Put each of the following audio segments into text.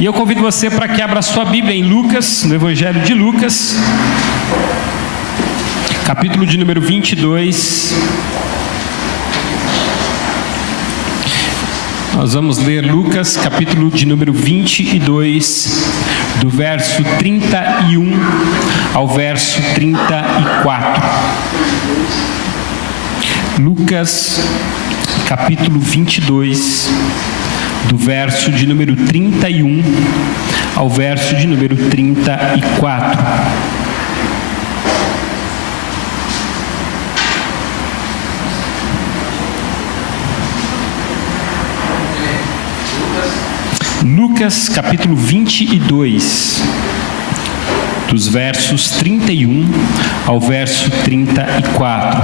E eu convido você para que abra sua Bíblia em Lucas, no Evangelho de Lucas, capítulo de número 22. Nós vamos ler Lucas, capítulo de número 22, do verso 31 ao verso 34. Lucas, capítulo 22, do verso de número 31 ao verso de número 34. Lucas, capítulo 22, dos versos 31 ao verso 34.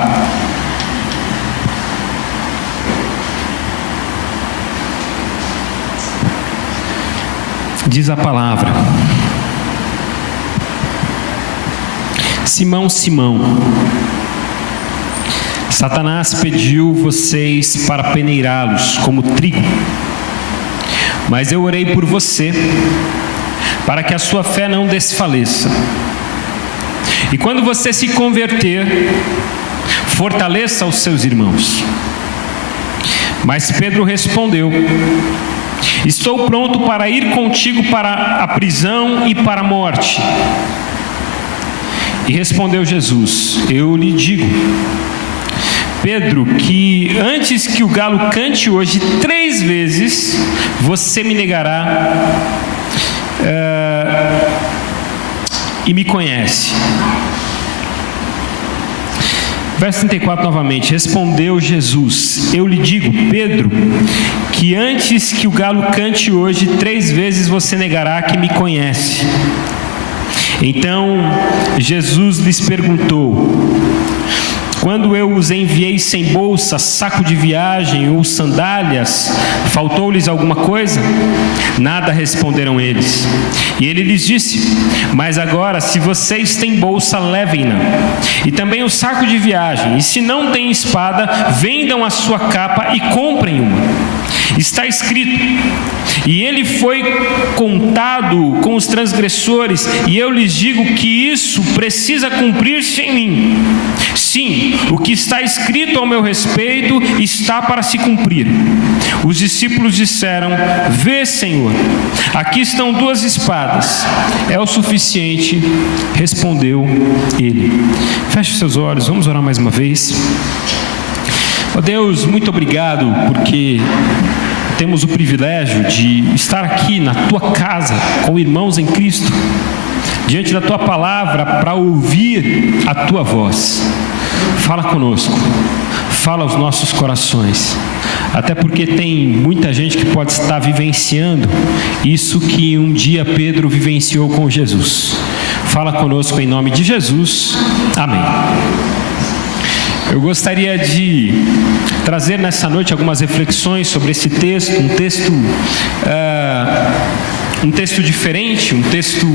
Diz a palavra: Simão, Simão, Satanás pediu vocês para peneirá-los como trigo. Mas eu orei por você, para que a sua fé não desfaleça. E quando você se converter, fortaleça os seus irmãos. Mas Pedro respondeu: estou pronto para ir contigo para a prisão e para a morte. E respondeu Jesus: eu lhe digo, Pedro, que antes que o galo cante hoje 3 vezes, você me negará e me conhece. Verso 34 novamente: respondeu Jesus: eu lhe digo, Pedro, que antes que o galo cante hoje 3 vezes, você negará que me conhece. Então Jesus lhes perguntou: quando eu os enviei sem bolsa, saco de viagem ou sandálias, faltou-lhes alguma coisa? Nada, responderam eles. E ele lhes disse: mas agora, se vocês têm bolsa, levem-na, e também o saco de viagem, e se não têm espada, vendam a sua capa e comprem uma. Está escrito: e ele foi contado com os transgressores, e eu lhes digo que isso precisa cumprir-se em mim. Sim, o que está escrito ao meu respeito está para se cumprir. Os discípulos disseram: vê, Senhor, aqui estão 2 espadas. É o suficiente, respondeu ele. Feche seus olhos, vamos orar mais uma vez. Ó Deus, muito obrigado, porque temos o privilégio de estar aqui na Tua casa, com irmãos em Cristo, diante da Tua palavra, para ouvir a Tua voz. Fala conosco, fala aos nossos corações, até porque tem muita gente que pode estar vivenciando isso que um dia Pedro vivenciou com Jesus. Fala conosco em nome de Jesus, amém. Eu gostaria de trazer nessa noite algumas reflexões sobre esse texto, um texto diferente, um texto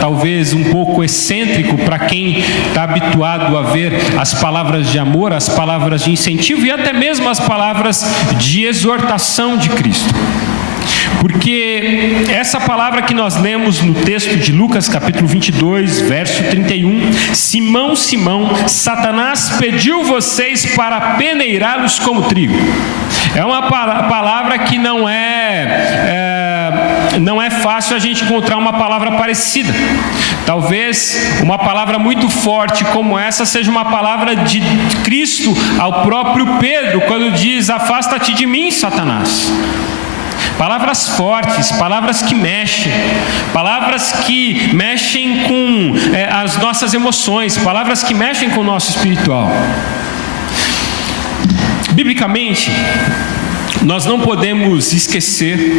talvez um pouco excêntrico para quem está habituado a ver as palavras de amor, as palavras de incentivo e até mesmo as palavras de exortação de Cristo. Porque essa palavra que nós lemos no texto de Lucas, capítulo 22, verso 31, Simão, Simão, Satanás pediu vocês para peneirá-los como trigo. É uma palavra que não é fácil a gente encontrar uma palavra parecida. Talvez uma palavra muito forte como essa seja uma palavra de Cristo ao próprio Pedro, quando diz: afasta-te de mim, Satanás. Palavras fortes, palavras que mexem com as nossas emoções, palavras que mexem com o nosso espiritual. Biblicamente, nós não podemos esquecer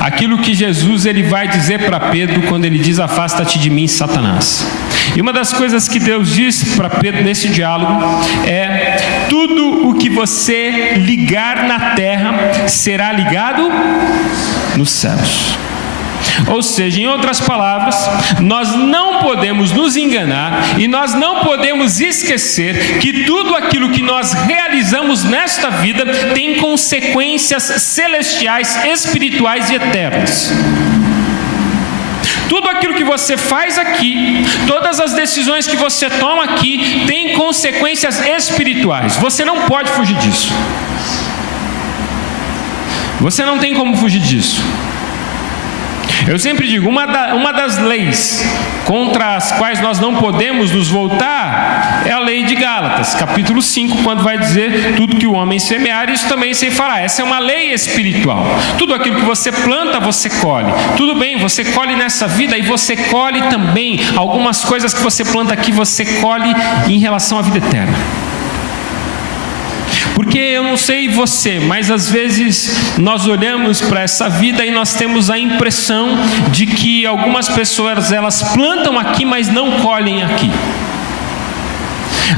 aquilo que Jesus ele vai dizer para Pedro quando ele diz: afasta-te de mim, Satanás. E uma das coisas que Deus diz para Pedro nesse diálogo é: tudo o que você ligar na terra será ligado nos céus. Ou seja, em outras palavras, nós não podemos nos enganar e nós não podemos esquecer que tudo aquilo que nós realizamos nesta vida tem consequências celestiais, espirituais e eternas. Tudo aquilo que você faz aqui, todas as decisões que você toma aqui, tem consequências espirituais. Você não pode fugir disso. Você não tem como fugir disso. Eu sempre digo, uma das leis contra as quais nós não podemos nos voltar é a lei de Gálatas, capítulo 5, quando vai dizer: tudo que o homem semear, isso também se fará. Essa é uma lei espiritual. Tudo aquilo que você planta, você colhe. Tudo bem, você colhe nessa vida e você colhe também algumas coisas que você planta aqui, você colhe em relação à vida eterna. Porque eu não sei você, mas às vezes nós olhamos para essa vida e nós temos a impressão de que algumas pessoas, elas plantam aqui, mas não colhem aqui.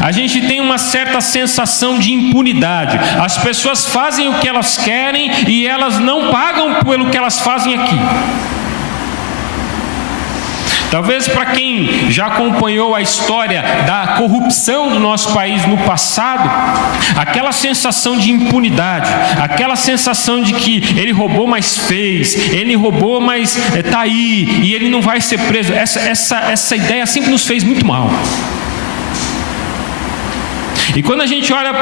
A gente tem uma certa sensação de impunidade. As pessoas fazem o que elas querem e elas não pagam pelo que elas fazem aqui. Talvez para quem já acompanhou a história da corrupção do nosso país no passado, aquela sensação de impunidade, aquela sensação de que ele roubou, mas fez, ele roubou, mas está aí, e ele não vai ser preso, essa ideia sempre nos fez muito mal. E quando a gente olha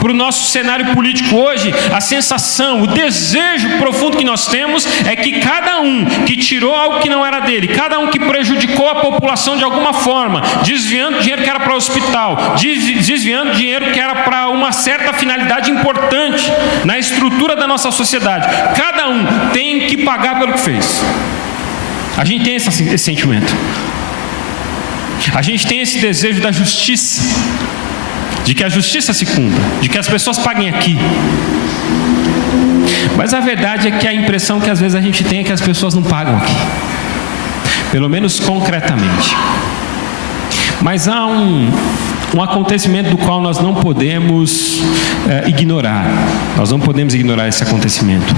para o nosso cenário político hoje, a sensação, o desejo profundo que nós temos é que cada um que tirou algo que não era dele, cada um que prejudicou a população de alguma forma, desviando dinheiro que era para o hospital, desviando dinheiro que era para uma certa finalidade importante na estrutura da nossa sociedade, cada um tem que pagar pelo que fez. A gente tem esse sentimento. A gente tem esse desejo da justiça, de que a justiça se cumpra, de que as pessoas paguem aqui. Mas a verdade é que a impressão que às vezes a gente tem é que as pessoas não pagam aqui, pelo menos concretamente. Mas há um acontecimento do qual nós não podemos ignorar. Nós não podemos ignorar esse acontecimento.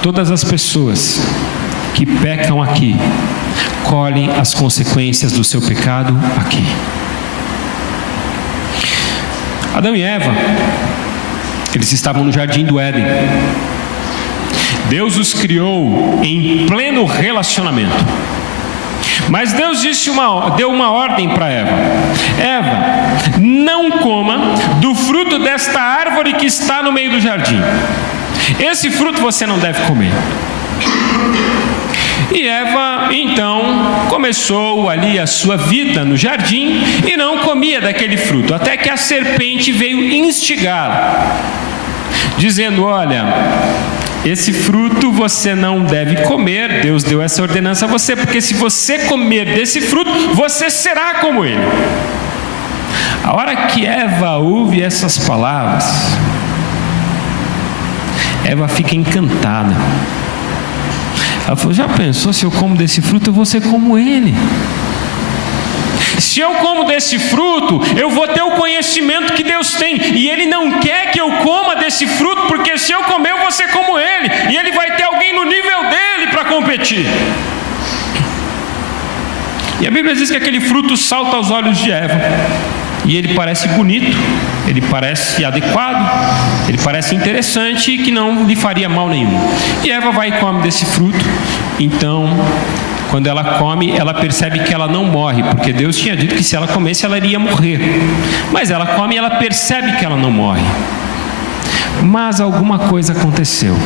Todas as pessoas que pecam aqui colhem as consequências do seu pecado aqui. Adão e Eva, eles estavam no jardim do Éden. Deus os criou em pleno relacionamento. Mas Deus deu uma ordem para Eva: Eva, não coma do fruto desta árvore que está no meio do jardim. Esse fruto você não deve comer. E Eva, então, começou ali a sua vida no jardim e não comia daquele fruto, até que a serpente veio instigá-la, dizendo: olha, esse fruto você não deve comer, Deus deu essa ordenança a você, porque se você comer desse fruto, você será como ele. A hora que Eva ouve essas palavras, Eva fica encantada. Ela falou: já pensou, se eu como desse fruto, eu vou ser como ele. Se eu como desse fruto, eu vou ter o conhecimento que Deus tem. E Ele não quer que eu coma desse fruto, porque se eu comer, eu vou ser como Ele. E Ele vai ter alguém no nível dele para competir. E a Bíblia diz que aquele fruto salta aos olhos de Eva. E ele parece bonito, ele parece adequado, ele parece interessante e que não lhe faria mal nenhum. E Eva vai e come desse fruto. Então, quando ela come, ela percebe que ela não morre, porque Deus tinha dito que se ela comesse, ela iria morrer. Mas ela come e ela percebe que ela não morre. Mas alguma coisa aconteceu.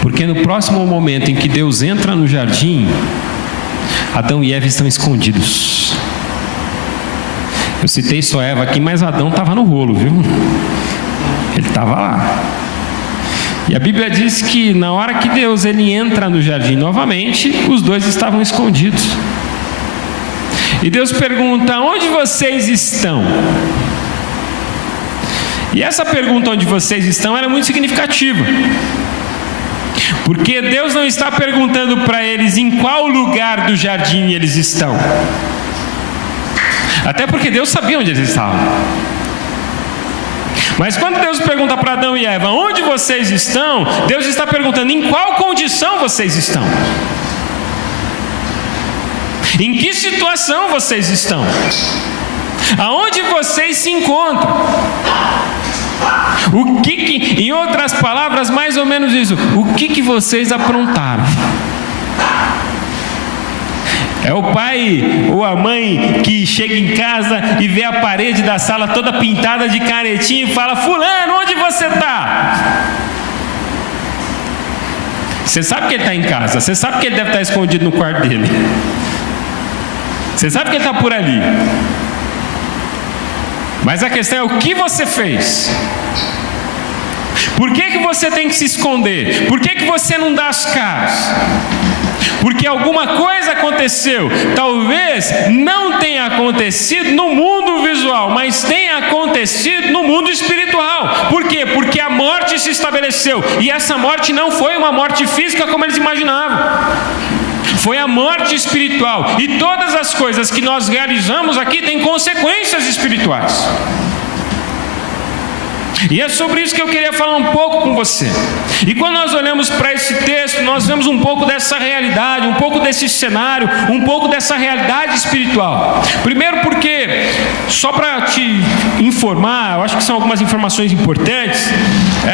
Porque no próximo momento em que Deus entra no jardim, Adão e Eva estão escondidos. Eu citei só Eva aqui, mas Adão estava no rolo, viu? Ele estava lá. E a Bíblia diz que na hora que Deus ele entra no jardim novamente, os dois estavam escondidos. E Deus pergunta: onde vocês estão? E essa pergunta, onde vocês estão, era muito significativa. Porque Deus não está perguntando para eles em qual lugar do jardim eles estão. Até porque Deus sabia onde eles estavam. Mas quando Deus pergunta para Adão e Eva, onde vocês estão? Deus está perguntando, em qual condição vocês estão? Em que situação vocês estão? Aonde vocês se encontram? Em outras palavras, mais ou menos isso, o que vocês aprontaram? É o pai ou a mãe que chega em casa e vê a parede da sala toda pintada de canetinha e fala, fulano, onde você está? Você sabe que ele está em casa, você sabe que ele deve estar escondido no quarto dele, você sabe que ele está por ali. Mas a questão é o que você fez. Por que você tem que se esconder? Por que você não dá as caras? Porque alguma coisa aconteceu. Talvez não tenha acontecido no mundo visual, mas tenha acontecido no mundo espiritual. Por quê? Porque a morte se estabeleceu. E essa morte não foi uma morte física como eles imaginavam. Foi a morte espiritual. E todas as coisas que nós realizamos aqui têm consequências espirituais. E é sobre isso que eu queria falar um pouco com você. E quando nós olhamos para esse texto, nós vemos um pouco dessa realidade, um pouco desse cenário, um pouco dessa realidade espiritual. Primeiro porque, só para te informar, eu acho que são algumas informações importantes,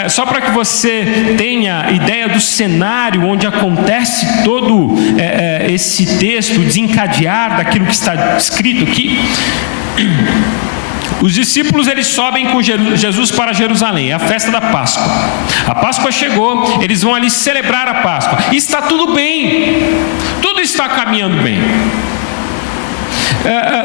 só para que você tenha ideia do cenário onde acontece todo esse texto, o desencadear daquilo que está escrito aqui. Os discípulos, eles sobem com Jesus para Jerusalém, é a festa da Páscoa. A Páscoa chegou, eles vão ali celebrar a Páscoa. E está tudo bem, tudo está caminhando bem.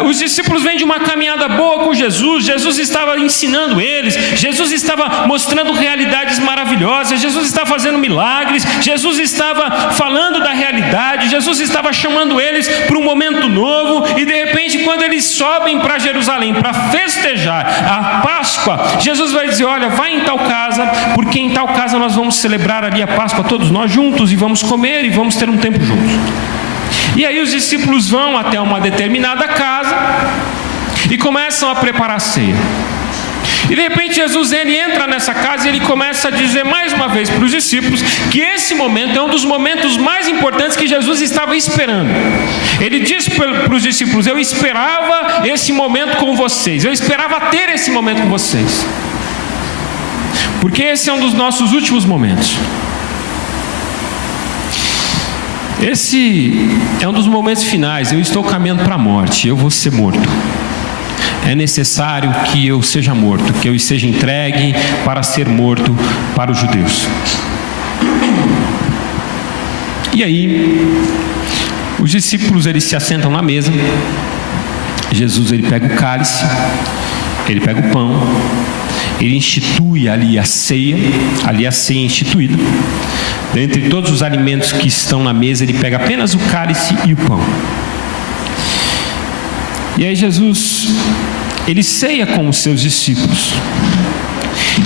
Os discípulos vêm de uma caminhada boa com Jesus. Jesus estava ensinando eles, Jesus estava mostrando realidades maravilhosas, Jesus estava fazendo milagres, Jesus estava falando da realidade, Jesus estava chamando eles para um momento novo. E de repente, quando eles sobem para Jerusalém para festejar a Páscoa, Jesus vai dizer, olha, vai em tal casa, porque em tal casa nós vamos celebrar ali a Páscoa todos nós juntos, e vamos comer e vamos ter um tempo juntos. E aí os discípulos vão até uma determinada casa e começam a preparar a ceia. E de repente Jesus, ele entra nessa casa e ele começa a dizer mais uma vez para os discípulos que esse momento é um dos momentos mais importantes que Jesus estava esperando. Ele diz para os discípulos, eu esperava esse momento com vocês, eu esperava ter esse momento com vocês, porque esse é um dos nossos últimos momentos. Esse é um dos momentos finais. Eu estou caminhando para a morte, eu vou ser morto. É necessário que eu seja morto, que eu seja entregue para ser morto para os judeus. E aí, os discípulos, eles se assentam na mesa. Jesus, ele pega o cálice, ele pega o pão, ele institui ali a ceia instituída. Dentre todos os alimentos que estão na mesa, ele pega apenas o cálice e o pão. E aí Jesus, ele ceia com os seus discípulos.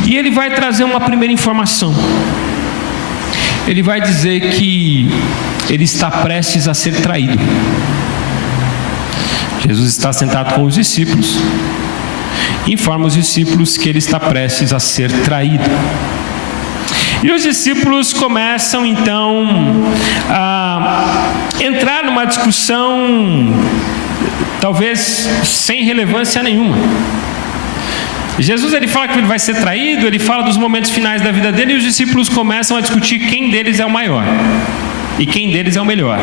E ele vai trazer uma primeira informação. Ele vai dizer que ele está prestes a ser traído. Jesus está sentado com os discípulos, informa os discípulos que ele está prestes a ser traído. E os discípulos começam então a entrar numa discussão talvez sem relevância nenhuma. Jesus, ele fala que ele vai ser traído, ele fala dos momentos finais da vida dele, e os discípulos começam a discutir quem deles é o maior e quem deles é o melhor.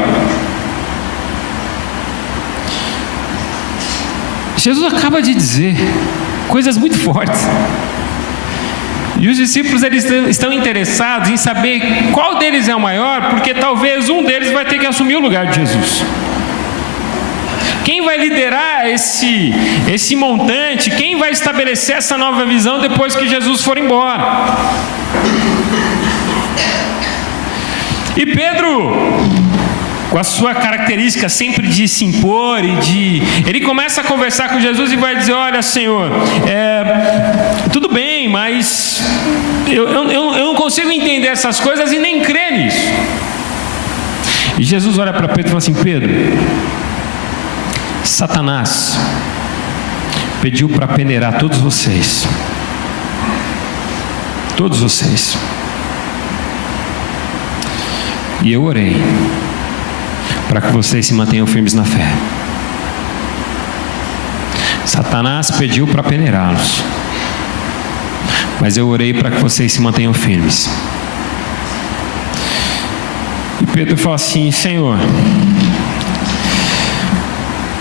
Jesus acaba de dizer coisas muito fortes. E os discípulos, eles estão interessados em saber qual deles é o maior, porque talvez um deles vai ter que assumir o lugar de Jesus. Quem vai liderar esse montante? Quem vai estabelecer essa nova visão depois que Jesus for embora? E Pedro, com a sua característica sempre de se impor ele começa a conversar com Jesus e vai dizer, olha, Senhor, tudo bem, mas eu não consigo entender essas coisas e nem crer nisso. E Jesus olha para Pedro e fala assim, Pedro, Satanás pediu para peneirar todos vocês. Todos vocês. E eu orei para que vocês se mantenham firmes na fé. Satanás pediu para peneirá-los, mas eu orei para que vocês se mantenham firmes. E Pedro falou assim: Senhor,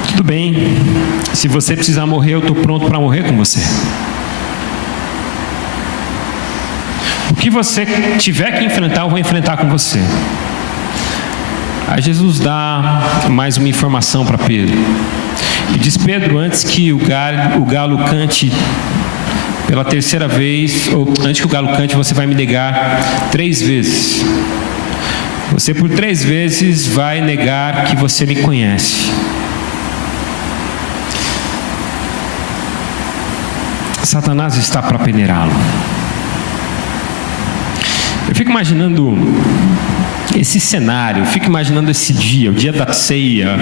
tudo bem, se você precisar morrer, eu estou pronto para morrer com você. O que você tiver que enfrentar, eu vou enfrentar com você. Aí Jesus dá mais uma informação para Pedro. E diz: Pedro, antes que o galo cante pela terceira vez, ou antes que o galo cante, você vai me negar 3 vezes. Você por 3 vezes vai negar que você me conhece. Satanás está para peneirá-lo. Eu fico imaginando esse cenário, eu fico imaginando esse dia, o dia da ceia.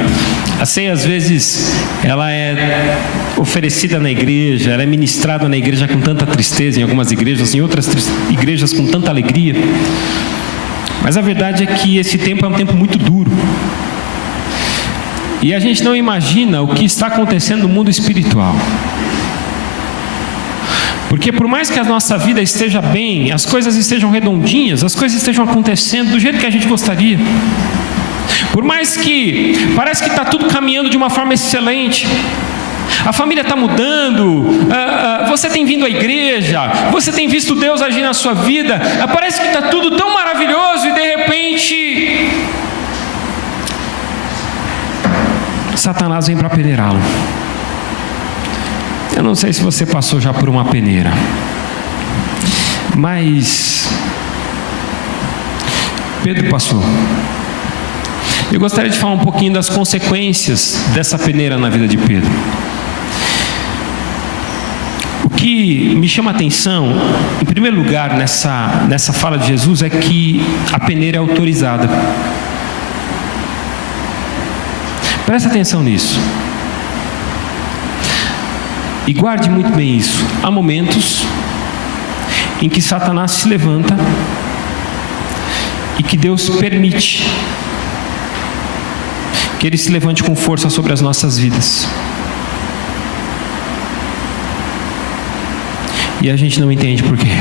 A ceia, às vezes, ela é oferecida na igreja, ela é ministrada na igreja com tanta tristeza, em algumas igrejas, em outras igrejas com tanta alegria. Mas a verdade é que esse tempo é um tempo muito duro. E a gente não imagina o que está acontecendo no mundo espiritual. Porque por mais que a nossa vida esteja bem, as coisas estejam redondinhas, as coisas estejam acontecendo do jeito que a gente gostaria, por mais que parece que está tudo caminhando de uma forma excelente, a família está mudando, você tem vindo à igreja, você tem visto Deus agir na sua vida, parece que está tudo tão maravilhoso e de repente Satanás vem para peneirá-lo. Eu não sei se você passou já por uma peneira, mas Pedro passou. Eu gostaria de falar um pouquinho das consequências dessa peneira na vida de Pedro. O que me chama a atenção, em primeiro lugar, nessa fala de Jesus, é que a peneira é autorizada. Presta atenção nisso. E guarde muito bem isso. Há momentos em que Satanás se levanta e que Deus permite que ele se levante com força sobre as nossas vidas. E a gente não entende por quê.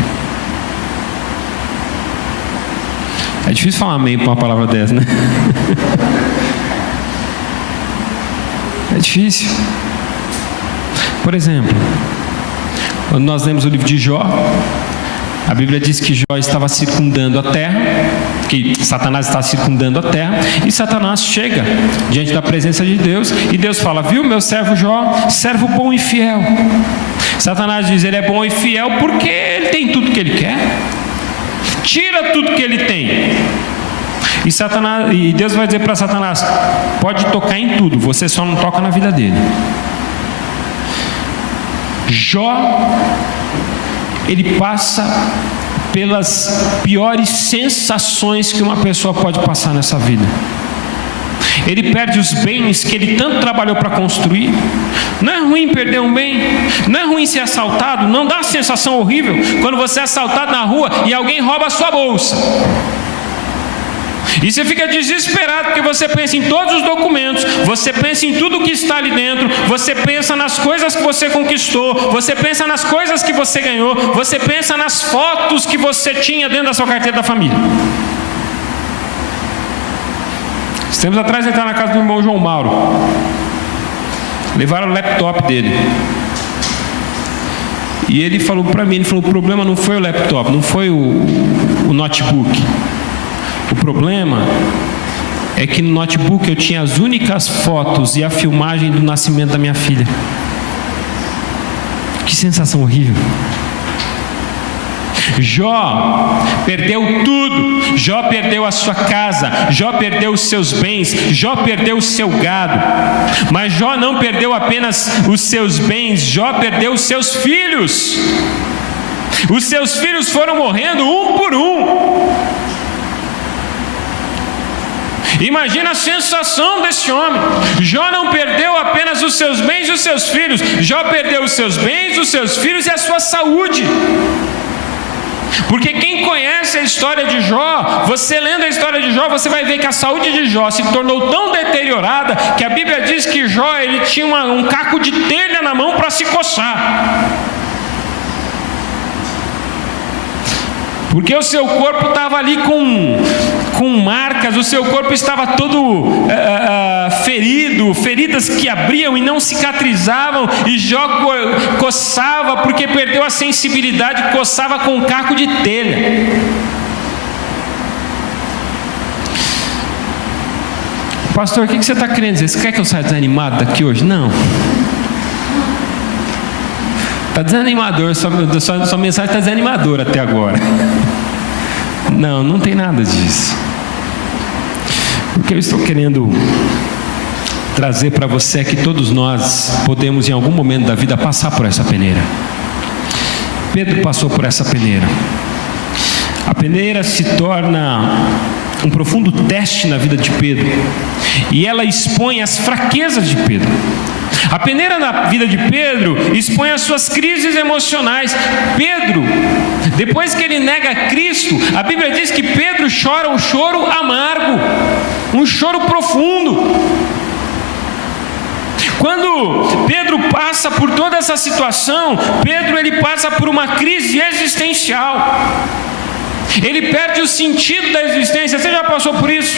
É difícil falar amém para uma palavra dessa, né? É difícil. Por exemplo, quando nós lemos o livro de Jó, a Bíblia diz que Jó estava circundando a terra, que Satanás está circundando a terra, e Satanás chega diante da presença de Deus, e Deus fala: viu meu servo Jó, servo bom e fiel. Satanás diz: ele é bom e fiel porque ele tem tudo que ele quer. Tira tudo que ele tem. E Deus vai dizer para Satanás: pode tocar em tudo, você só não toca na vida dele. Jó, ele passa pelas piores sensações que uma pessoa pode passar nessa vida. Ele perde os bens que ele tanto trabalhou para construir. Não é ruim perder um bem, não é ruim ser assaltado, não dá uma sensação horrível quando você é assaltado na rua e alguém rouba a sua bolsa. E você fica desesperado porque você pensa em todos os documentos, você pensa em tudo que está ali dentro, você pensa nas coisas que você conquistou, você pensa nas coisas que você ganhou, você pensa nas fotos que você tinha dentro da sua carteira da família. Tempos atrás eu estava na casa do irmão João Mauro, levaram o laptop dele. E ele falou para mim, o problema não foi o laptop, não foi o notebook. O problema é que no notebook eu tinha as únicas fotos e a filmagem do nascimento da minha filha. Que sensação horrível. Jó perdeu tudo. Jó perdeu a sua casa, Jó perdeu os seus bens, Jó perdeu o seu gado. Mas Jó não perdeu apenas os seus bens, Jó perdeu os seus filhos. Os seus filhos foram morrendo um por um. Imagina a sensação desse homem. Jó não perdeu apenas os seus bens e os seus filhos, Jó perdeu os seus bens, os seus filhos e a sua saúde. Porque quem conhece a história de Jó, você lendo a história de Jó, você vai ver que a saúde de Jó se tornou tão deteriorada que a Bíblia diz que Jó ele tinha um caco de telha na mão para se coçar. Porque o seu corpo estava ali com marcas, o seu corpo estava todo ferido, feridas que abriam e não cicatrizavam, e Jó coçava porque perdeu a sensibilidade, coçava com um caco de telha. Pastor, o que você está querendo dizer? Você quer que eu saia desanimado daqui hoje? Não. Está desanimador, sua mensagem está desanimadora até agora. Não tem nada disso. O que eu estou querendo trazer para você é que todos nós podemos em algum momento da vida passar por essa peneira. Pedro passou por essa peneira. A peneira se torna um profundo teste na vida de Pedro, e ela expõe as fraquezas de Pedro. A peneira na vida de Pedro expõe as suas crises emocionais. Pedro, depois que ele nega Cristo, a Bíblia diz que Pedro chora um choro amargo, um choro profundo. Quando Pedro passa por toda essa situação, Pedro ele passa por uma crise existencial. Ele perde o sentido da existência. Você já passou por isso?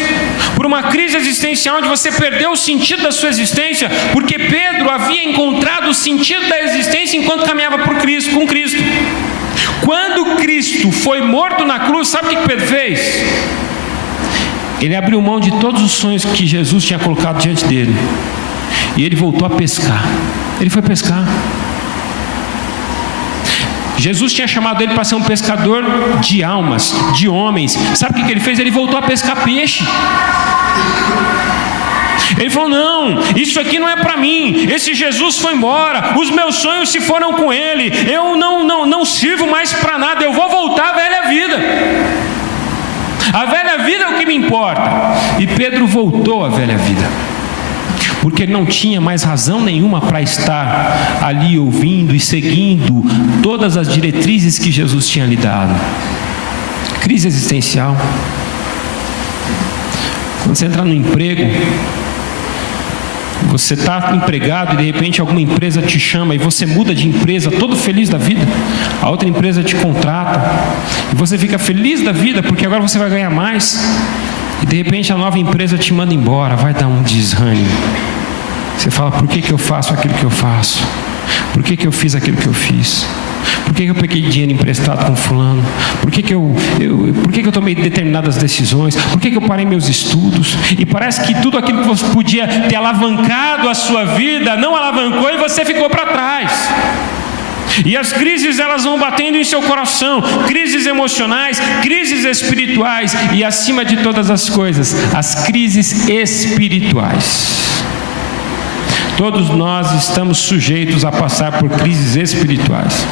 Por uma crise existencial onde você perdeu o sentido da sua existência? Porque Pedro havia encontrado o sentido da existência enquanto caminhava com Cristo. Quando Cristo foi morto na cruz, sabe o que Pedro fez? Ele abriu mão de todos os sonhos que Jesus tinha colocado diante dele, e ele voltou a pescar. Ele foi pescar. Jesus tinha chamado ele para ser um pescador de almas, de homens. Sabe o que ele fez? Ele voltou a pescar peixe. Ele falou: não, isso aqui não é para mim. Esse Jesus foi embora, os meus sonhos se foram com ele. Eu não sirvo mais para nada. Eu vou voltar à velha vida. A velha vida é o que me importa. E Pedro voltou à velha vida, porque ele não tinha mais razão nenhuma para estar ali ouvindo e seguindo todas as diretrizes que Jesus tinha lhe dado. Crise existencial. Quando você entra no emprego, você está empregado e de repente alguma empresa te chama e você muda de empresa todo feliz da vida. A outra empresa te contrata e você fica feliz da vida porque agora você vai ganhar mais. E de repente a nova empresa te manda embora, vai dar um desânimo. Você fala: por que eu faço aquilo que eu faço? Por que eu fiz aquilo que eu fiz? Por que eu peguei dinheiro emprestado com fulano? Por que eu tomei determinadas decisões? Por que eu parei meus estudos? E parece que tudo aquilo que você podia ter alavancado a sua vida, não alavancou e você ficou para trás. E as crises elas vão batendo em seu coração, crises emocionais, crises espirituais e, acima de todas as coisas, as crises espirituais. Todos nós estamos sujeitos a passar por crises espirituais.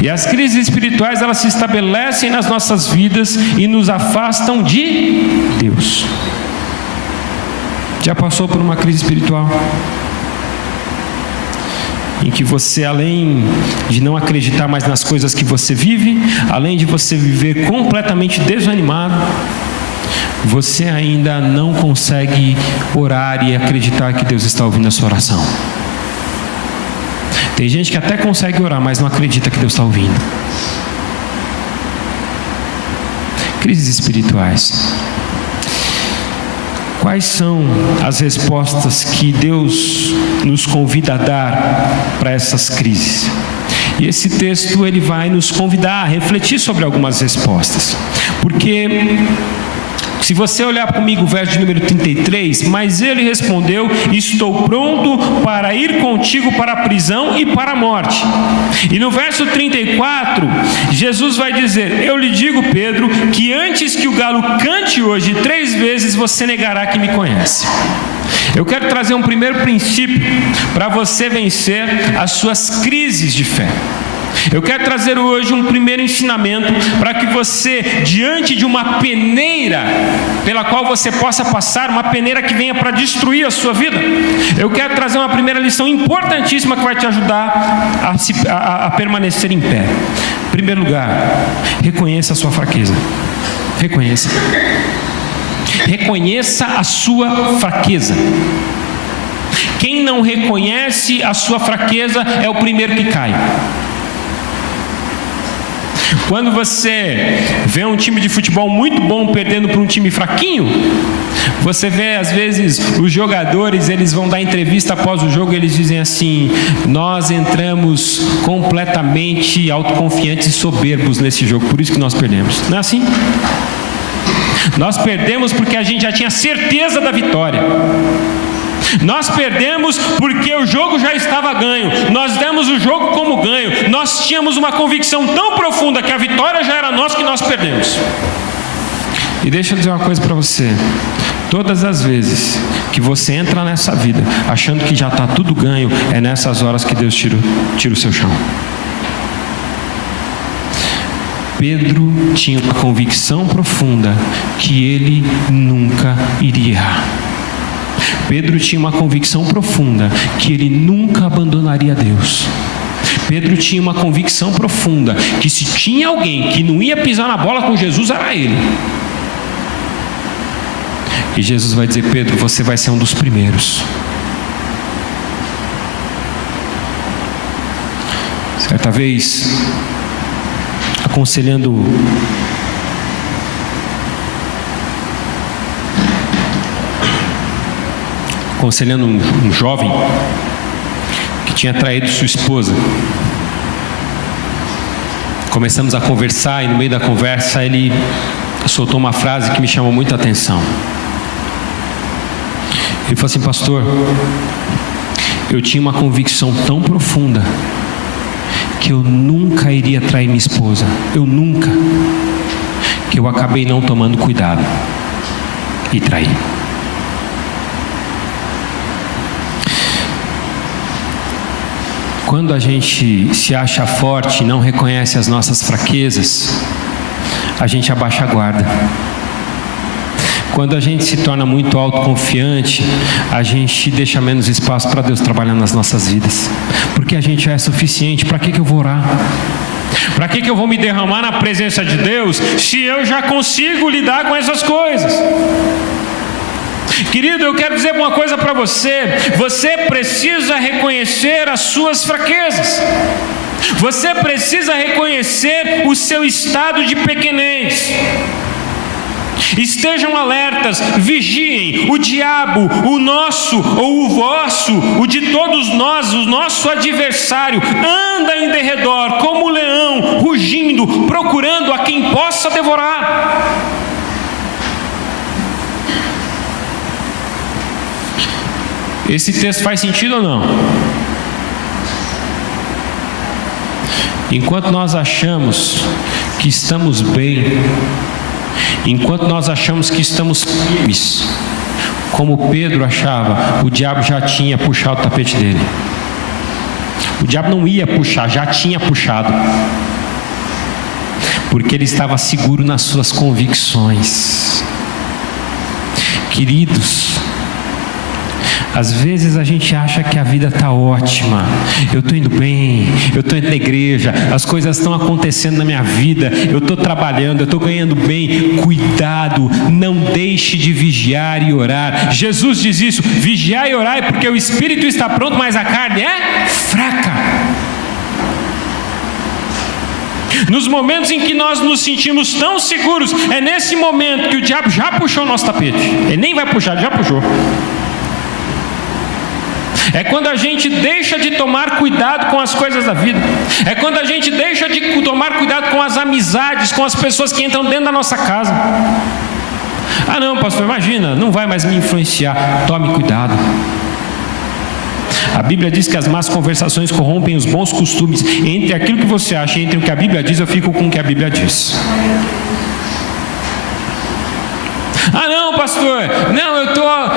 E as crises espirituais elas se estabelecem nas nossas vidas e nos afastam de Deus. Já passou por uma crise espiritual? Em que você, além de não acreditar mais nas coisas que você vive, além de você viver completamente desanimado, você ainda não consegue orar e acreditar que Deus está ouvindo a sua oração. Tem gente que até consegue orar, mas não acredita que Deus está ouvindo. Crises espirituais. Quais são as respostas que Deus nos convida a dar para essas crises? E esse texto ele vai nos convidar a refletir sobre algumas respostas. Porque se você olhar comigo o verso de número 33, mas ele respondeu: estou pronto para ir contigo para a prisão e para a morte. E no verso 34, Jesus vai dizer: eu lhe digo, Pedro, que antes que o galo cante hoje 3 vezes, você negará que me conhece. Eu quero trazer um primeiro princípio para você vencer as suas crises de fé. Eu quero trazer hoje um primeiro ensinamento para que você, diante de uma peneira pela qual você possa passar, uma peneira que venha para destruir a sua vida, eu quero trazer uma primeira lição importantíssima que vai te ajudar a permanecer em pé. Em primeiro lugar, reconheça a sua fraqueza. Reconheça. Reconheça a sua fraqueza. Quem não reconhece a sua fraqueza é o primeiro que cai. Quando você vê um time de futebol muito bom perdendo para um time fraquinho, você vê às vezes os jogadores, eles vão dar entrevista após o jogo e eles dizem assim: nós entramos completamente autoconfiantes e soberbos nesse jogo, por isso que nós perdemos. Não é assim? Nós perdemos porque a gente já tinha certeza da vitória. Nós perdemos porque o jogo já estava ganho. Nós demos o jogo como ganho. Nós tínhamos uma convicção tão profunda que a vitória já era nossa que nós perdemos. E deixa eu dizer uma coisa para você: todas as vezes que você entra nessa vida achando que já está tudo ganho, é nessas horas que Deus tira o seu chão. Pedro tinha uma convicção profunda que ele nunca iria errar. Pedro tinha uma convicção profunda que ele nunca abandonaria Deus. Pedro tinha uma convicção profunda que se tinha alguém que não ia pisar na bola com Jesus, era ele. E Jesus vai dizer: Pedro, você vai ser um dos primeiros. Certa vez, aconselhando um jovem que tinha traído sua esposa. Começamos a conversar e no meio da conversa ele soltou uma frase que me chamou muita atenção. Ele falou assim: pastor, eu tinha uma convicção tão profunda que eu nunca iria trair minha esposa. Eu nunca. Que eu acabei não tomando cuidado e traí. Quando a gente se acha forte e não reconhece as nossas fraquezas, a gente abaixa a guarda. Quando a gente se torna muito autoconfiante, a gente deixa menos espaço para Deus trabalhar nas nossas vidas. Porque a gente já é suficiente. Para que eu vou orar? Para que eu vou me derramar na presença de Deus se eu já consigo lidar com essas coisas? Querido, eu quero dizer uma coisa para você: você precisa reconhecer as suas fraquezas. Você precisa reconhecer o seu estado de pequenez. Estejam alertas, vigiem. O diabo, o nosso ou o vosso, o de todos nós, o nosso adversário, anda em derredor como um leão, rugindo, procurando a quem possa devorar. Esse texto faz sentido ou não? Enquanto nós achamos que estamos bem, enquanto nós achamos que estamos firmes, como Pedro achava, o diabo já tinha puxado o tapete dele. O diabo não ia puxar, já tinha puxado. Porque ele estava seguro nas suas convicções. Queridos, às vezes a gente acha que a vida está ótima, eu estou indo bem, eu estou indo na igreja, as coisas estão acontecendo na minha vida, eu estou trabalhando, eu estou ganhando bem. Cuidado, não deixe de vigiar e orar. Jesus diz isso: vigiar e orar, porque o espírito está pronto, mas a carne é fraca. Nos momentos em que nós nos sentimos tão seguros, é nesse momento que o diabo já puxou o nosso tapete. Ele nem vai puxar, ele já puxou. É quando a gente deixa de tomar cuidado com as coisas da vida. É quando a gente deixa de tomar cuidado com as amizades, com as pessoas que entram dentro da nossa casa. Ah não, pastor, imagina, não vai mais me influenciar. Tome cuidado. A Bíblia diz que as más conversações corrompem os bons costumes. Entre aquilo que você acha e entre o que a Bíblia diz, eu fico com o que a Bíblia diz. Ah, não, pastor, não,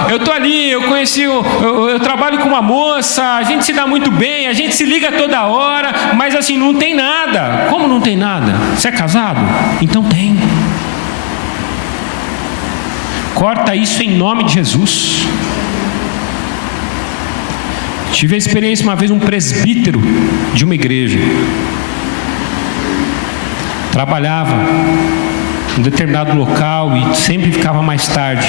eu tô ali, eu trabalho com uma moça, a gente se dá muito bem, a gente se liga toda hora, mas assim, não tem nada. Como não tem nada? Você é casado? Então tem. Corta isso em nome de Jesus. Tive a experiência uma vez, um presbítero de uma igreja trabalhava em determinado local e sempre ficava mais tarde.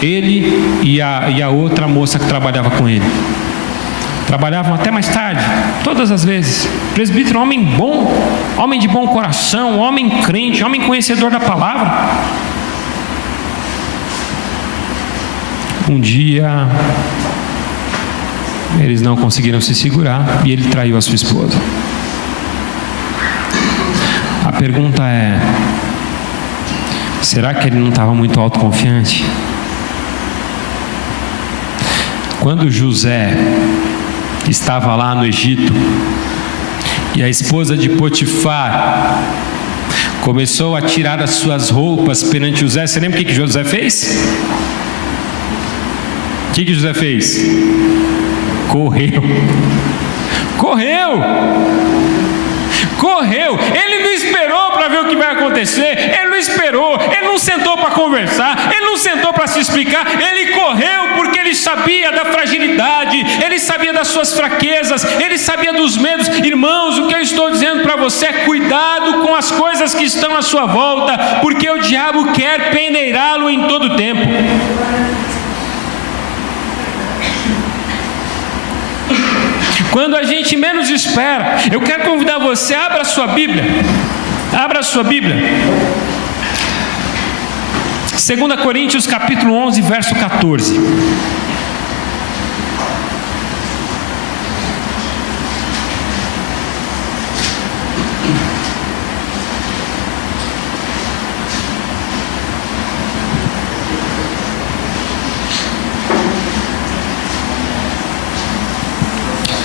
Ele e a outra moça que trabalhava com ele trabalhavam até mais tarde, todas as vezes. Presbítero, homem bom, homem de bom coração, homem crente, homem conhecedor da palavra. Um dia eles não conseguiram se segurar e ele traiu a sua esposa. A pergunta é: será que ele não estava muito autoconfiante? Quando José estava lá no Egito e a esposa de Potifar começou a tirar as suas roupas perante José, você lembra o que José fez? O que José fez? Correu. Ele não esperou para ver o que vai acontecer. Ele não esperou. Ele não sentou para conversar. Ele não sentou para se explicar. Ele correu porque ele sabia da fragilidade. Ele sabia das suas fraquezas. Ele sabia dos medos. Irmãos, o que eu estou dizendo para você é: cuidado com as coisas que estão à sua volta, porque o diabo quer peneirá-lo em todo o tempo. Quando a gente menos espera, eu quero convidar você, abra a sua Bíblia. Abra a sua Bíblia. 2 Coríntios capítulo 11, verso 14.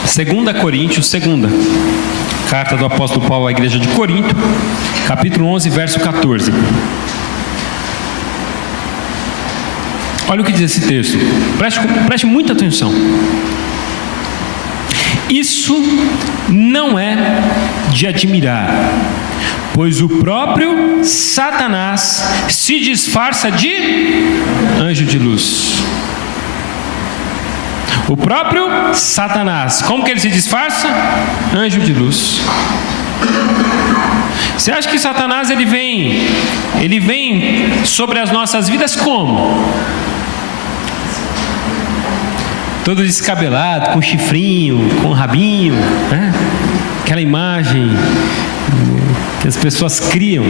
Segunda Coríntios, segunda carta do apóstolo Paulo à igreja de Corinto, capítulo 11, verso 14. Olha o que diz esse texto, preste muita atenção. Isso não é de admirar, pois o próprio Satanás se disfarça de anjo de luz. O próprio Satanás, como que ele se disfarça? Anjo de luz. Você acha que Satanás ele vem sobre as nossas vidas como? Todo descabelado, com chifrinho, com rabinho, né? Aquela imagem que as pessoas criam.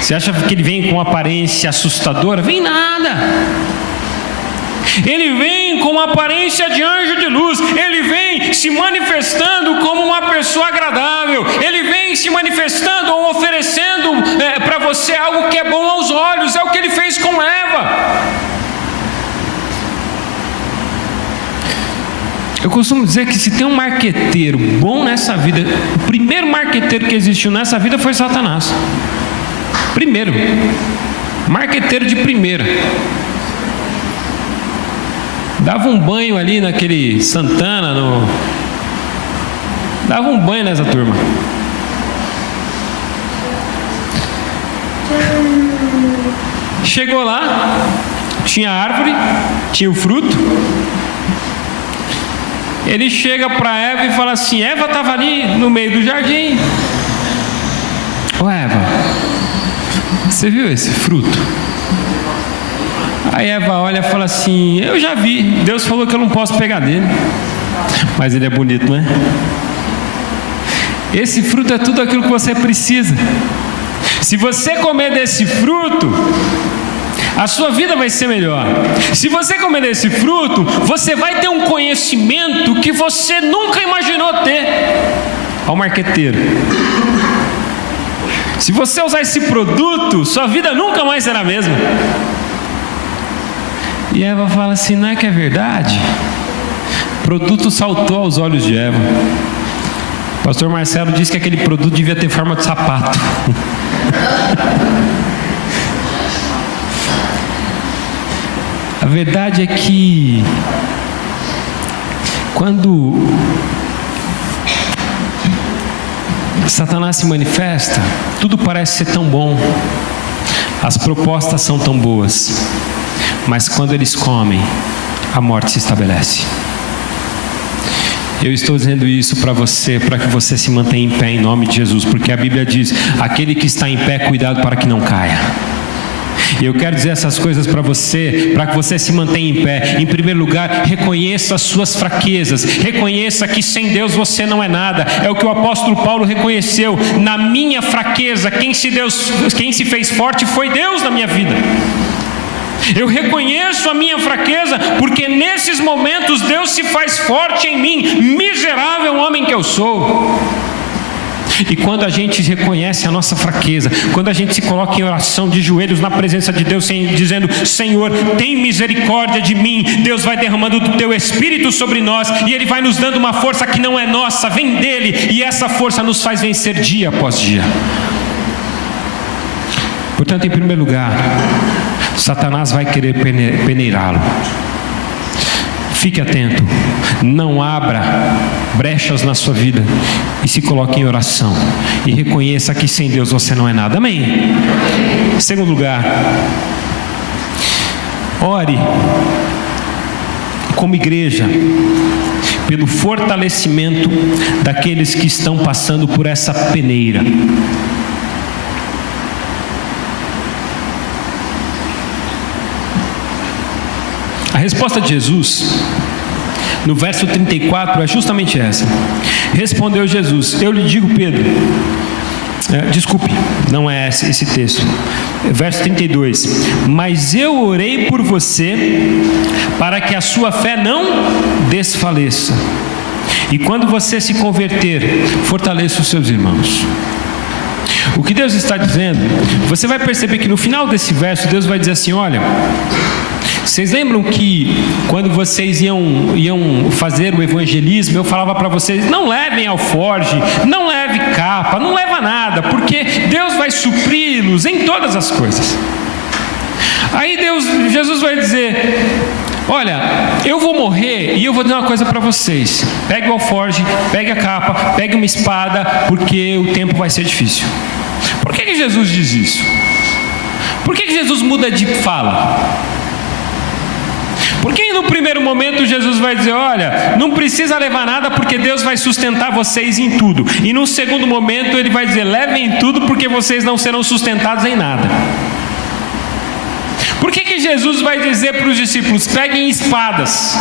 Você acha que ele vem com uma aparência assustadora? Vem nada. Ele vem com uma aparência de anjo de luz. Ele vem se manifestando como uma pessoa agradável. Ele vem se manifestando ou oferecendo para você algo que é bom aos olhos. É o que ele fez com Eva. Eu costumo dizer que se tem um marqueteiro bom nessa vida, o primeiro marqueteiro que existiu nessa vida foi Satanás. Primeiro. Marqueteiro de primeira. Dava um banho ali naquele Santana, dava um banho nessa turma. Chegou lá, tinha árvore, tinha o fruto. Ele chega para Eva e fala assim: Eva estava ali no meio do jardim. Ô Eva, você viu esse fruto? Aí Eva olha e fala assim: eu já vi, Deus falou que eu não posso pegar dele. Mas ele é bonito, não é? Esse fruto é tudo aquilo que você precisa. Se você comer desse fruto, a sua vida vai ser melhor. Se você comer desse fruto, você vai ter um conhecimento que você nunca imaginou ter. Ao marqueteiro. Se você usar esse produto, sua vida nunca mais será a mesma. E Eva fala assim: não é que é verdade? O produto saltou aos olhos de Eva. O pastor Marcelo disse que aquele produto devia ter forma de sapato. A verdade é que quando Satanás se manifesta, tudo parece ser tão bom, as propostas são tão boas, mas quando eles comem, a morte se estabelece. Eu estou dizendo isso para você, para que você se mantenha em pé em nome de Jesus, porque a Bíblia diz: aquele que está em pé, cuidado para que não caia. E eu quero dizer essas coisas para você, para que você se mantenha em pé. Em primeiro lugar, reconheça as suas fraquezas, reconheça que sem Deus você não é nada. É o que o apóstolo Paulo reconheceu: na minha fraqueza, quem se fez forte foi Deus na minha vida. Eu reconheço a minha fraqueza, porque nesses momentos Deus se faz forte em mim, miserável homem que eu sou. E quando a gente reconhece a nossa fraqueza, quando a gente se coloca em oração de joelhos na presença de Deus, dizendo: Senhor, tem misericórdia de mim, Deus vai derramando do teu Espírito sobre nós, e Ele vai nos dando uma força que não é nossa, vem dEle, e essa força nos faz vencer dia após dia. Portanto, em primeiro lugar, Satanás vai querer peneirá-lo. Fique atento, não abra brechas na sua vida, e se coloque em oração, e reconheça que sem Deus você não é nada. Amém? Segundo lugar, ore como igreja pelo fortalecimento daqueles que estão passando por essa peneira. A resposta de Jesus, no verso 34, é justamente essa. Respondeu Jesus: eu lhe digo, Pedro, desculpe, não é esse texto. Verso 32: mas eu orei por você, para que a sua fé não desfaleça. E quando você se converter, fortaleça os seus irmãos. O que Deus está dizendo, você vai perceber que no final desse verso, Deus vai dizer assim: olha, vocês lembram que quando vocês iam fazer o evangelismo, eu falava para vocês: não levem alforje, não leve capa, não leva nada, porque Deus vai supri-los em todas as coisas. Aí Jesus vai dizer: olha, eu vou morrer e eu vou dizer uma coisa para vocês: pegue o alforje, pegue a capa, pegue uma espada, porque o tempo vai ser difícil. Por que Jesus diz isso? Por que Jesus muda de fala? Porque no primeiro momento Jesus vai dizer: olha, não precisa levar nada, porque Deus vai sustentar vocês em tudo. E no segundo momento ele vai dizer: levem tudo, porque vocês não serão sustentados em nada. Por que Jesus vai dizer para os discípulos: peguem espadas?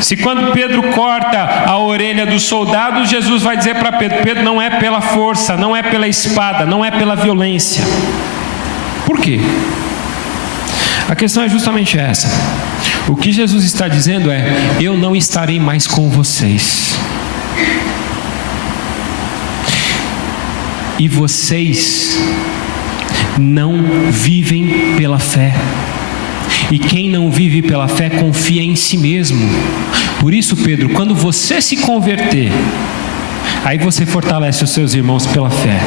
Se quando Pedro corta a orelha dos soldados, Jesus vai dizer para Pedro: Pedro, não é pela força, não é pela espada, não é pela violência. Por quê? A questão é justamente essa. O que Jesus está dizendo é: eu não estarei mais com vocês, e vocês não vivem pela fé, e quem não vive pela fé confia em si mesmo. Por isso, Pedro, quando você se converter, aí você fortalece os seus irmãos pela fé,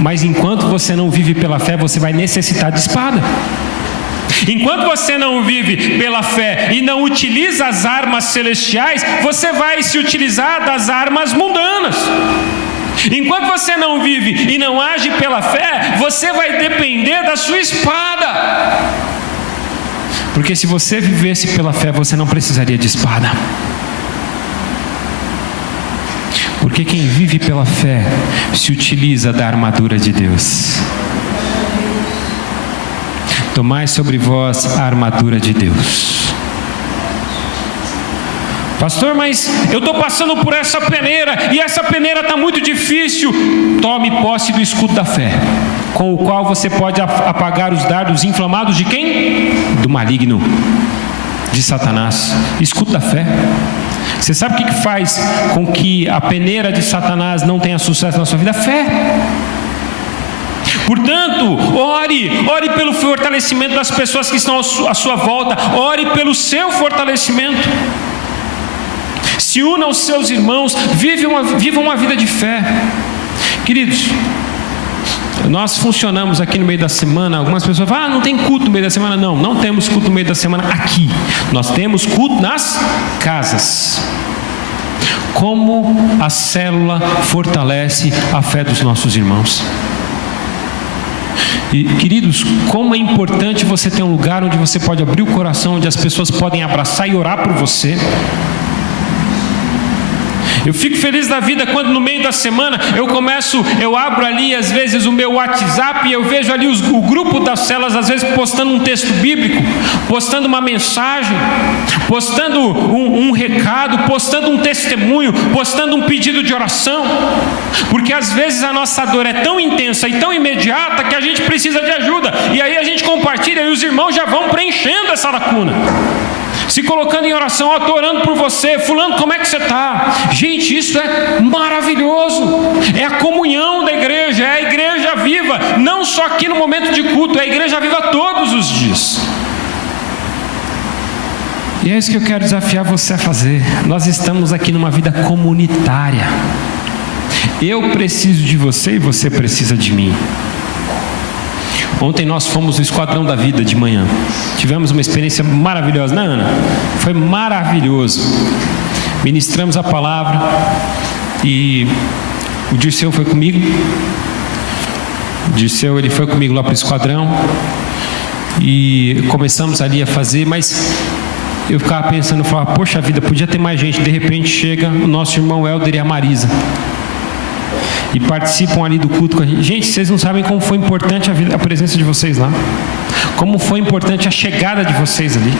mas enquanto você não vive pela fé, você vai necessitar de espada. Enquanto você não vive pela fé e não utiliza as armas celestiais, você vai se utilizar das armas mundanas. Enquanto você não vive e não age pela fé, você vai depender da sua espada. Porque se você vivesse pela fé, você não precisaria de espada. Porque quem vive pela fé se utiliza da armadura de Deus. Tomai sobre vós a armadura de Deus. Pastor, mas eu estou passando por essa peneira, e essa peneira está muito difícil. Tome posse do escudo da fé, com o qual você pode apagar os dardos inflamados de quem? Do maligno, de Satanás. Escudo da fé. Você sabe o que faz com que a peneira de Satanás não tenha sucesso na sua vida? Fé. Portanto, ore pelo fortalecimento das pessoas que estão à sua volta, ore pelo seu fortalecimento. Se una aos seus irmãos, viva uma vida de fé. Queridos, Nós funcionamos aqui no meio da semana. Algumas pessoas falam, não tem culto no meio da semana. Não, não temos culto no meio da semana aqui. Nós temos culto nas casas. Como a célula fortalece a fé dos nossos irmãos. E, queridos, como é importante você ter um lugar onde você pode abrir o coração, onde as pessoas podem abraçar e orar por você. Eu fico feliz da vida quando no meio da semana eu abro ali às vezes o meu WhatsApp e eu vejo ali o grupo das células, às vezes postando um texto bíblico, postando uma mensagem, postando um recado, postando um testemunho, postando um pedido de oração, porque às vezes a nossa dor é tão intensa e tão imediata que a gente precisa de ajuda, e aí a gente compartilha e os irmãos já vão preenchendo essa lacuna, se colocando em oração, ó, tô orando por você, fulano, como é que você está? Gente, isso é maravilhoso, é a comunhão da igreja, é a igreja viva, não só aqui no momento de culto, é a igreja viva todos os dias. E é isso que eu quero desafiar você a fazer. Nós estamos aqui numa vida comunitária. Eu preciso de você e você precisa de mim. Ontem nós fomos no Esquadrão da Vida de manhã. Tivemos uma experiência maravilhosa, né, Ana? Foi maravilhoso. Ministramos a palavra e o Dirceu foi comigo. O Dirceu, ele foi comigo lá para o Esquadrão e começamos ali a fazer, mas eu ficava pensando, falava, poxa vida, podia ter mais gente. De repente chega o nosso irmão Helder e a Marisa e participam ali do culto com a gente. Gente, vocês não sabem como foi importante a presença de vocês lá. Como foi importante a chegada de vocês ali.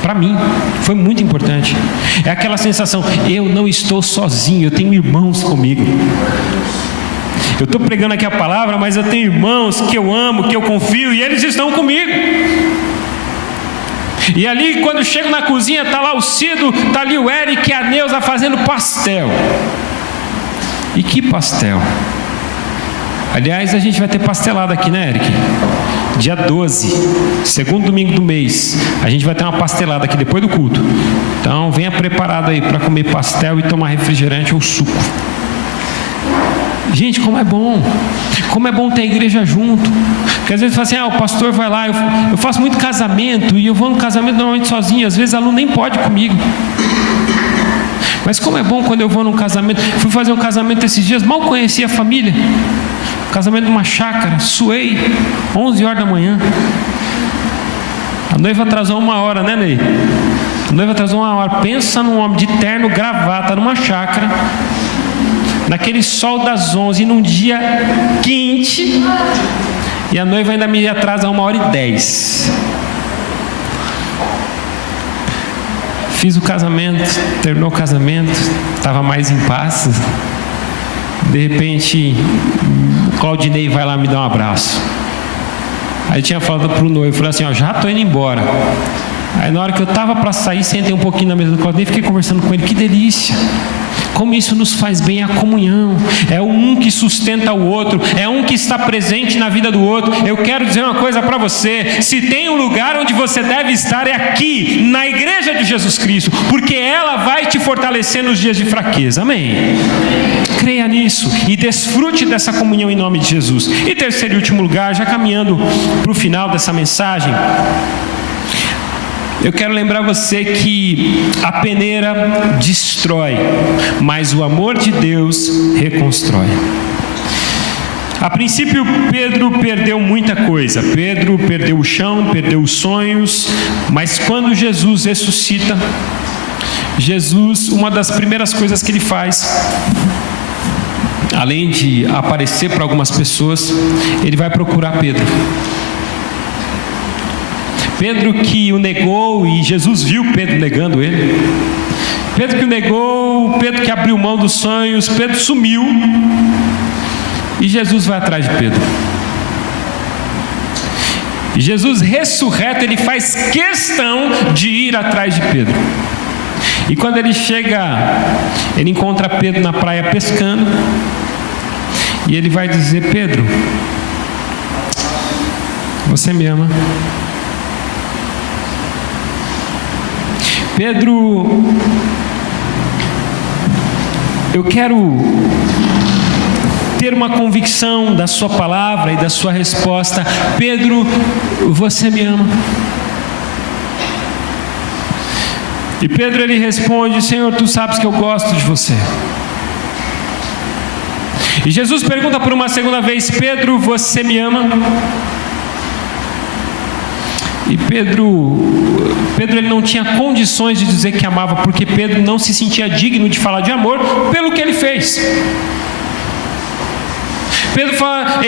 Para mim, foi muito importante. É aquela sensação, eu não estou sozinho, eu tenho irmãos comigo. Eu estou pregando aqui a palavra, mas eu tenho irmãos que eu amo, que eu confio, e eles estão comigo. E ali, quando eu chego na cozinha, está lá o Cido, está ali o Eric e a Neuza fazendo pastel. E que pastel! Aliás, a gente vai ter pastelada aqui, né, Eric? Dia 12, segundo domingo do mês, a gente vai ter uma pastelada aqui depois do culto. Então, venha preparado aí para comer pastel e tomar refrigerante ou suco. Gente, como é bom! Como é bom ter a igreja junto. Porque às vezes fala assim, o pastor vai lá, eu faço muito casamento, e eu vou no casamento normalmente sozinho, às vezes o aluno nem pode comigo. Mas como é bom quando eu vou num casamento. Fui fazer um casamento esses dias, mal conheci a família. Casamento numa chácara, suei, 11 horas da manhã. A noiva atrasou 1 hora, né, Ney? A noiva atrasou 1 hora. Pensa num homem de terno, gravata, numa chácara, naquele sol das 11, num dia quente, e a noiva ainda me atrasa 1h10. Fiz o casamento, terminou o casamento, estava mais em paz. De repente, o Claudinei vai lá me dar um abraço. Aí tinha falado para o noivo, falei assim, já estou indo embora. Aí na hora que eu estava para sair, sentei um pouquinho na mesa do Claudinei e fiquei conversando com ele, que delícia. Como isso nos faz bem, a comunhão. É um que sustenta o outro, é um que está presente na vida do outro. Eu quero dizer uma coisa para você, se tem um lugar onde você deve estar, é aqui, na igreja de Jesus Cristo, porque ela vai te fortalecer nos dias de fraqueza, amém? Creia nisso e desfrute dessa comunhão em nome de Jesus. E terceiro e último lugar, já caminhando para o final dessa mensagem, eu quero lembrar você que a peneira destrói, mas o amor de Deus reconstrói. A princípio, Pedro perdeu muita coisa. Pedro perdeu o chão, perdeu os sonhos, mas quando Jesus ressuscita, Jesus, uma das primeiras coisas que ele faz, além de aparecer para algumas pessoas, ele vai procurar Pedro. Pedro que o negou e Jesus viu Pedro negando ele. Pedro que o negou, Pedro que abriu mão dos sonhos, Pedro sumiu. E Jesus vai atrás de Pedro. E Jesus ressurreto, ele faz questão de ir atrás de Pedro. E quando ele chega, ele encontra Pedro na praia pescando. E ele vai dizer, Pedro, você me ama? Pedro, eu quero ter uma convicção da sua palavra e da sua resposta: Pedro, você me ama? E Pedro, ele responde: Senhor, tu sabes que eu gosto de você. E Jesus pergunta por uma segunda vez: Pedro, você me ama? E Pedro ele não tinha condições de dizer que amava, porque Pedro não se sentia digno de falar de amor pelo que ele fez. Pedro fala,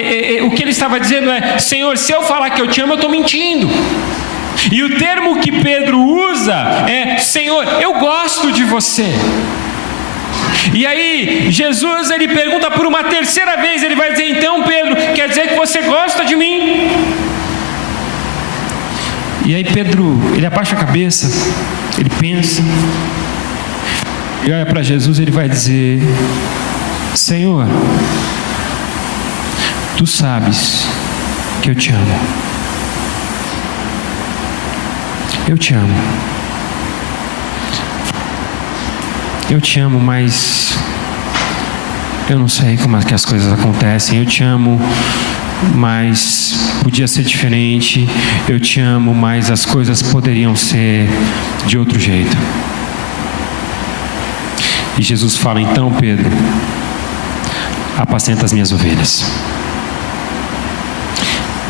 o que ele estava dizendo é: Senhor, se eu falar que eu te amo, eu estou mentindo. E o termo que Pedro usa é: Senhor, eu gosto de você. E aí Jesus, ele pergunta por uma terceira vez, ele vai dizer: então Pedro, quer dizer que você gosta de mim? E aí Pedro, ele abaixa a cabeça, ele pensa, e olha para Jesus, ele vai dizer: Senhor, tu sabes que eu te amo. Eu te amo. Eu te amo, mas eu não sei como é que as coisas acontecem. Eu te amo, mas podia ser diferente. Eu te amo, mas as coisas poderiam ser de outro jeito. E Jesus fala: então, Pedro, apacenta as minhas ovelhas.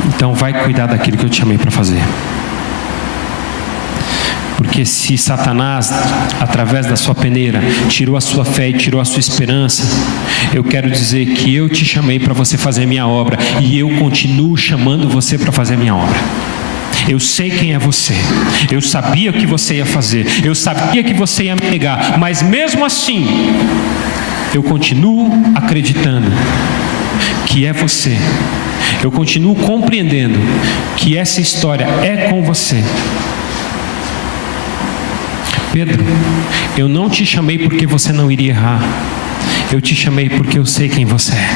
Então vai cuidar daquilo que eu te chamei para fazer. Porque se Satanás, através da sua peneira, tirou a sua fé e tirou a sua esperança, eu quero dizer que eu te chamei para você fazer a minha obra, e eu continuo chamando você para fazer a minha obra. Eu sei quem é você, eu sabia o que você ia fazer, eu sabia que você ia me negar, mas mesmo assim, eu continuo acreditando que é você. Eu continuo compreendendo que essa história é com você. Pedro, eu não te chamei porque você não iria errar. Eu te chamei porque eu sei quem você é.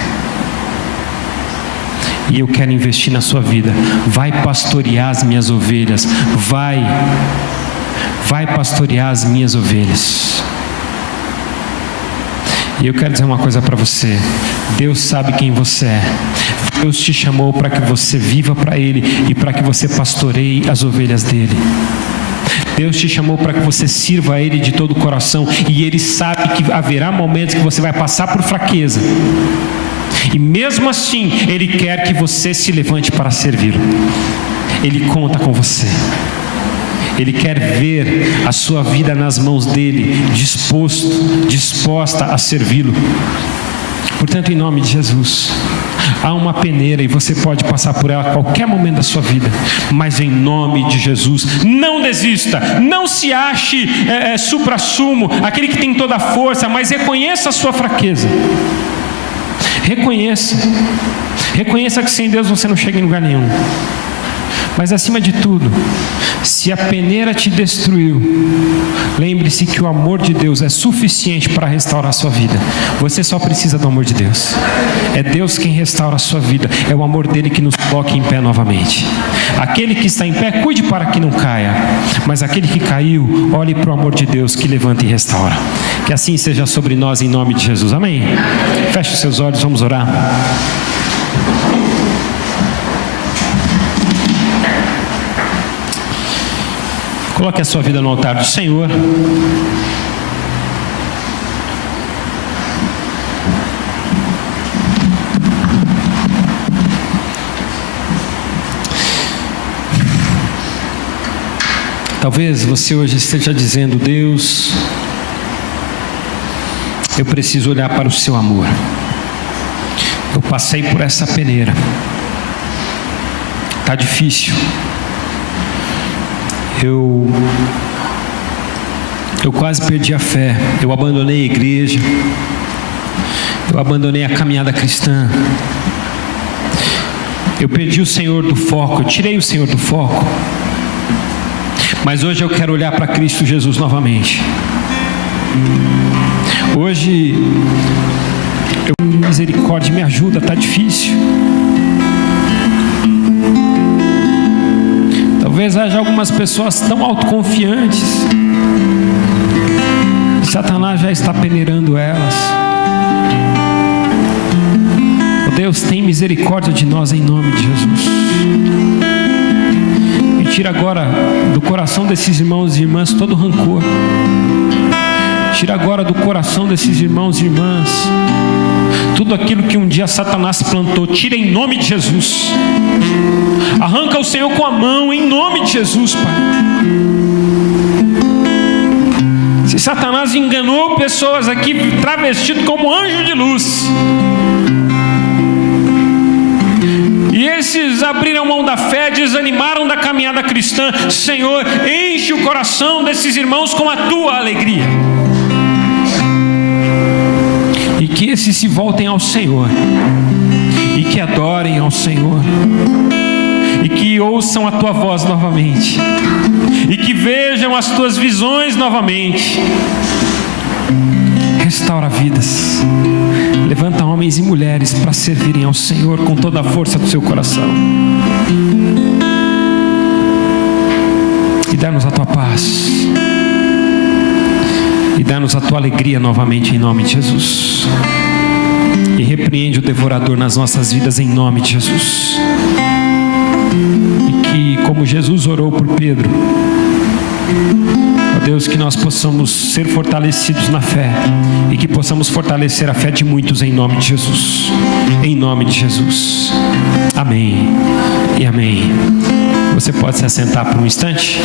E eu quero investir na sua vida. Vai pastorear as minhas ovelhas. Vai pastorear as minhas ovelhas. E eu quero dizer uma coisa para você: Deus sabe quem você é. Deus te chamou para que você viva para Ele e para que você pastoreie as ovelhas dEle. Deus te chamou para que você sirva a Ele de todo o coração, e Ele sabe que haverá momentos que você vai passar por fraqueza, e mesmo assim Ele quer que você se levante para servi-lo. Ele conta com você. Ele quer ver a sua vida nas mãos dEle, disposta a servi-lo. Portanto, em nome de Jesus, há uma peneira e você pode passar por ela a qualquer momento da sua vida, mas em nome de Jesus, não desista, não se ache supra-sumo, aquele que tem toda a força, mas reconheça a sua fraqueza. Reconheça que sem Deus você não chega em lugar nenhum. Mas acima de tudo, se a peneira te destruiu, lembre-se que o amor de Deus é suficiente para restaurar a sua vida. Você só precisa do amor de Deus. É Deus quem restaura a sua vida. É o amor dele que nos coloca em pé novamente. Aquele que está em pé, cuide para que não caia. Mas aquele que caiu, olhe para o amor de Deus que levanta e restaura. Que assim seja sobre nós em nome de Jesus. Amém? Feche os seus olhos, vamos orar. Coloque a sua vida no altar do Senhor. Talvez você hoje esteja dizendo: Deus, eu preciso olhar para o seu amor. Eu passei por essa peneira. Está difícil. Eu quase perdi a fé. Eu abandonei a igreja. Eu abandonei a caminhada cristã. Eu perdi o Senhor do foco. Eu tirei o Senhor do foco. Mas hoje eu quero olhar para Cristo Jesus novamente. Hoje, misericórdia, me ajuda, está difícil. Talvez haja algumas pessoas tão autoconfiantes que Satanás já está peneirando elas. Deus, tem misericórdia de nós em nome de Jesus. E tira agora do coração desses irmãos e irmãs todo rancor. Tira agora do coração desses irmãos e irmãs tudo aquilo que um dia Satanás plantou. Tira em nome de Jesus. Arranca o Senhor com a mão em nome de Jesus, Pai. Se Satanás enganou pessoas aqui travestido como anjo de luz, e esses abriram mão da fé, desanimaram da caminhada cristã, Senhor, enche o coração desses irmãos com a tua alegria. E que esses se voltem ao Senhor, e que adorem ao Senhor, e que ouçam a tua voz novamente, e que vejam as tuas visões novamente. Restaura vidas, levanta homens e mulheres para servirem ao Senhor com toda a força do seu coração, e dá-nos a tua paz, e dá-nos a tua alegria novamente em nome de Jesus. E repreende o devorador nas nossas vidas em nome de Jesus. E que, como Jesus orou por Pedro, ó Deus, que nós possamos ser fortalecidos na fé, e que possamos fortalecer a fé de muitos em nome de Jesus. Em nome de Jesus. Amém e amém. Você pode se assentar por um instante?